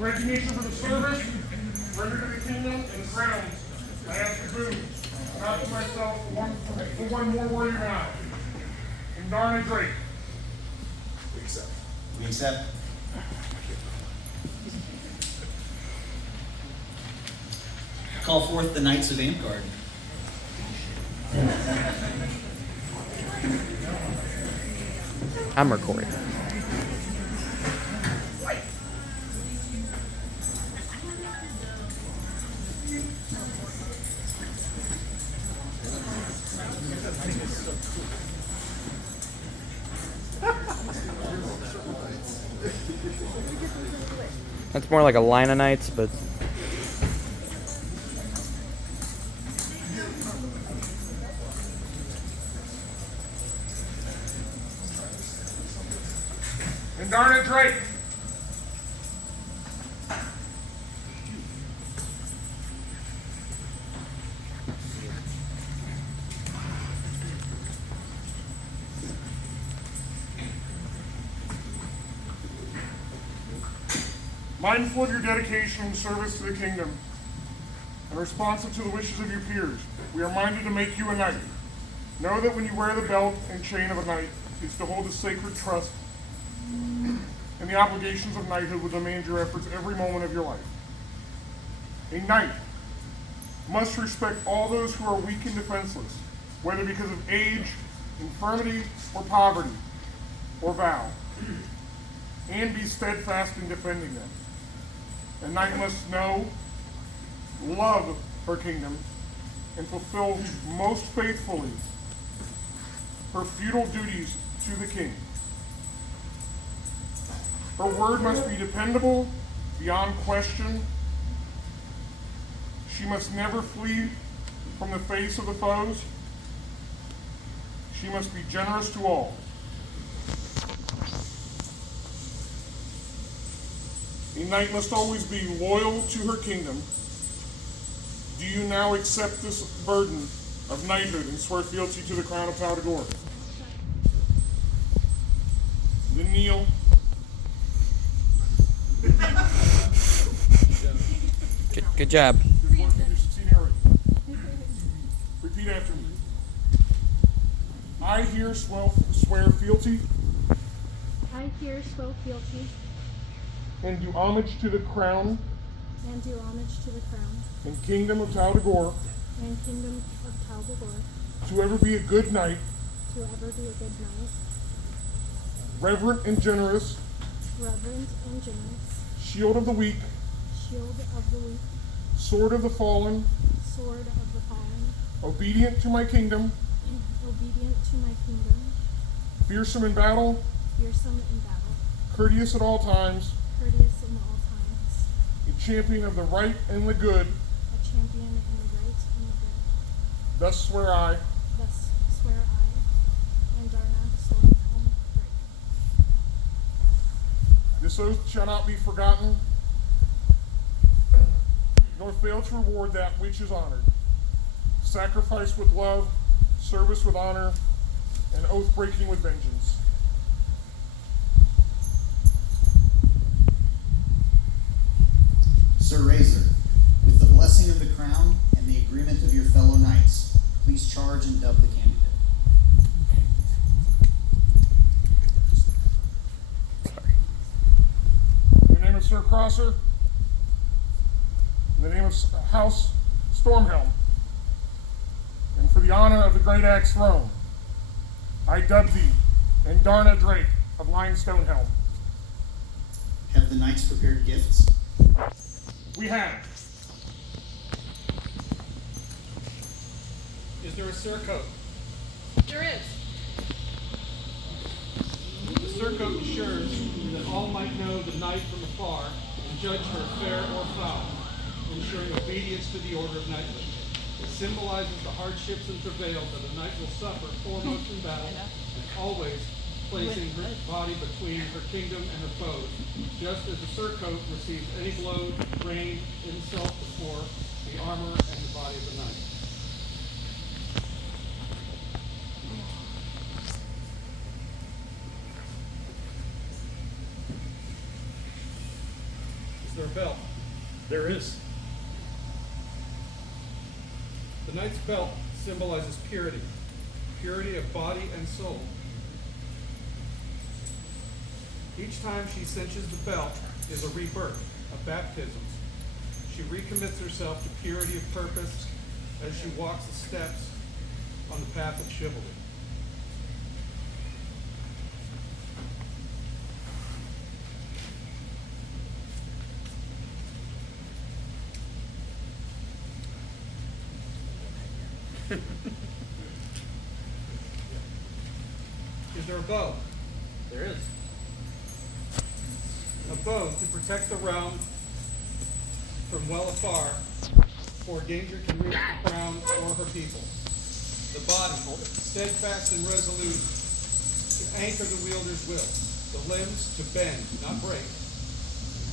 In recognition for the service rendered to the kingdom and crowns, I ask the boon, not for myself, for one more warrior now. Andarna Drake. We accept. We accept. Call forth the Knights of Amgard. I'm recording. That's more like a line of knights, but Andarna Drake. Mindful of your dedication and service to the kingdom, and responsive to the wishes of your peers, we are minded to make you a knight. Know that when you wear the belt and chain of a knight, it's to hold a sacred trust, and the obligations of knighthood will demand your efforts every moment of your life. A knight must respect all those who are weak and defenseless, whether because of age, infirmity, or poverty, or vow, and be steadfast in defending them. A knight must know, love her kingdom, and fulfill most faithfully her feudal duties to the king. Her word must be dependable, beyond question. She must never flee from the face of the foes. She must be generous to all. A knight must always be loyal to her kingdom. Do you now accept this burden of knighthood and swear fealty to the crown of Tal'Dorei? Then kneel. good job. Repeat after me. I here swear fealty. I here swear fealty. And do homage to the crown. And do homage to the crown. And kingdom of Tal'Dorei. And kingdom of Tal'Dorei. To ever be a good knight. To ever be a good knight. Reverent and generous. Reverent and generous. Shield of the weak. Shield of the weak. Sword of the fallen. Sword of the fallen. Obedient to my kingdom. Obedient to my kingdom. Fearsome in battle. Fearsome in battle. Courteous at all times. Courteous in all times. A champion of the right and the good. A champion in the right and the good. Thus swear I. Thus swear I, Andarna Drake. This oath shall not be forgotten, nor fail to reward that which is honored. Sacrifice with love, service with honor, and oath breaking with vengeance. Sir Razor, with the blessing of the crown and the agreement of your fellow knights, please charge and dub the candidate. In the name of Sir Crosser, in the name of House Stormhelm, and for the honor of the Great Axe Throne, I dub thee Andarna Drake of Limestone Helm. Have the knights prepared gifts? We have. Is there a surcoat? There is. The surcoat ensures that all might know the knight from afar and judge her fair or foul, ensuring obedience to the order of knighthood. It symbolizes the hardships and travails that a knight will suffer foremost in battle, and always placing her body between her kingdom and her foes, just as the surcoat receives any blow, rain, insult before the armor and the body of the knight. Is there a belt? There is. The knight's belt symbolizes purity, purity of body and soul. Each time she cinches the belt is a rebirth, a baptism. She recommits herself to purity of purpose as she walks the steps on the path of chivalry. Is there a bow? There is. A bow to protect the realm from well afar, for danger can reach the crown or her people. The body, steadfast and resolute, to anchor the wielder's will. The limbs to bend, not break,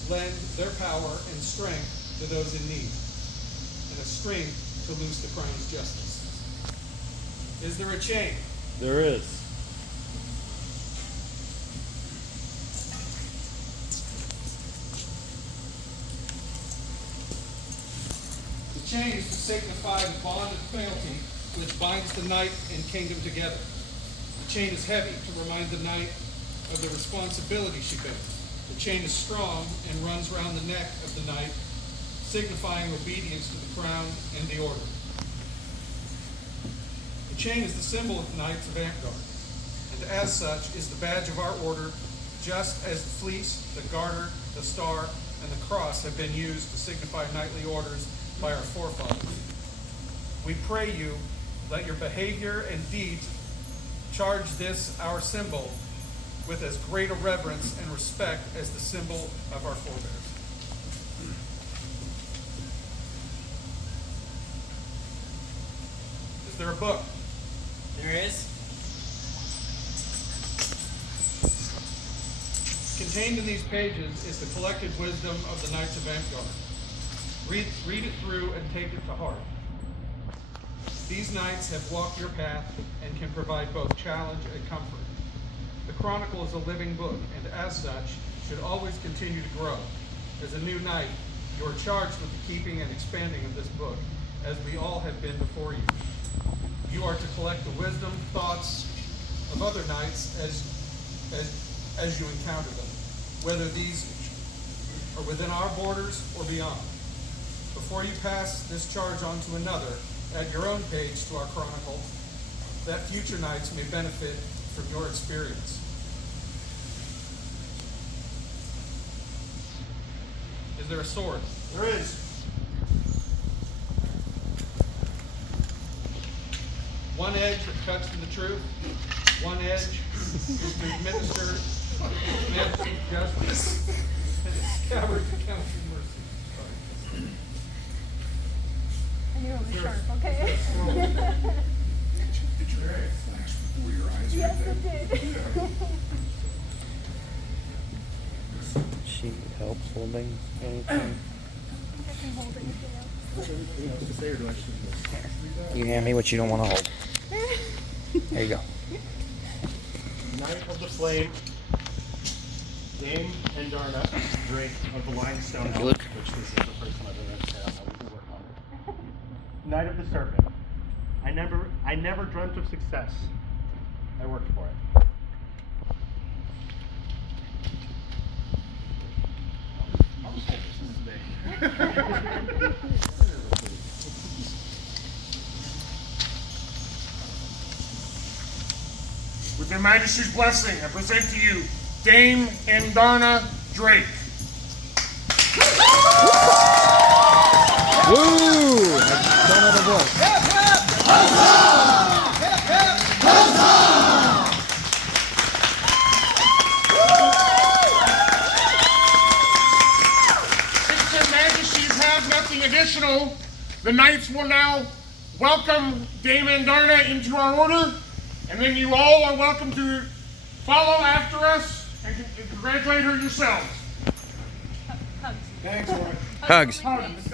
lend their power and strength to those in need, and a string to loose the crown's justice. Is there a chain? There is. The chain is to signify the bond of fealty which binds the knight and kingdom together. The chain is heavy to remind the knight of the responsibility she bears. The chain is strong and runs round the neck of the knight, signifying obedience to the crown and the order. The chain is the symbol of the Knights of Antgar, and as such is the badge of our order, just as the fleece, the garter, the star, and the cross have been used to signify knightly orders by our forefathers. We pray you, let your behavior and deeds charge this our symbol with as great a reverence and respect as the symbol of our forebears. Is there a book? There is. Contained in these pages is the collected wisdom of the Knights of Antgar. Read it through and take it to heart. These knights have walked your path and can provide both challenge and comfort. The Chronicle is a living book, and as such, should always continue to grow. As a new knight, you are charged with the keeping and expanding of this book, as we all have been before you. You are to collect the wisdom, thoughts of other knights as you encounter them, whether these are within our borders or beyond. Before you pass this charge on to another, add your own page to our chronicle, that future knights may benefit from your experience. Is there a sword? There is. One edge that cuts to the truth, one edge is to administer man's justice, and a scabbard to counsel mercy. Sorry. I knew it was sharp, okay? Did your head flash before your eyes? Yes, it did. She need help holding anything. I can hold anything else. You hand me what you don't want to hold. There you go. Knight of the Flame, Dame Andarna, Drake of the Limestone Thank you, Helmet, Luke. which this is the first time I've ever said out, we can work on it. Knight of the Serpent. I never dreamt of success. I worked for it. I'll just hold this. This is big. With Their Majesty's blessing, I present to you Dame Andarna Drake. Woo! Don't have a voice. Since Their Majesties have nothing additional, the Knights will now welcome Dame Andarna into our order, and then you all are welcome to follow after us and congratulate her yourselves. Hugs. Thanks, Roy. Hugs. Hugs.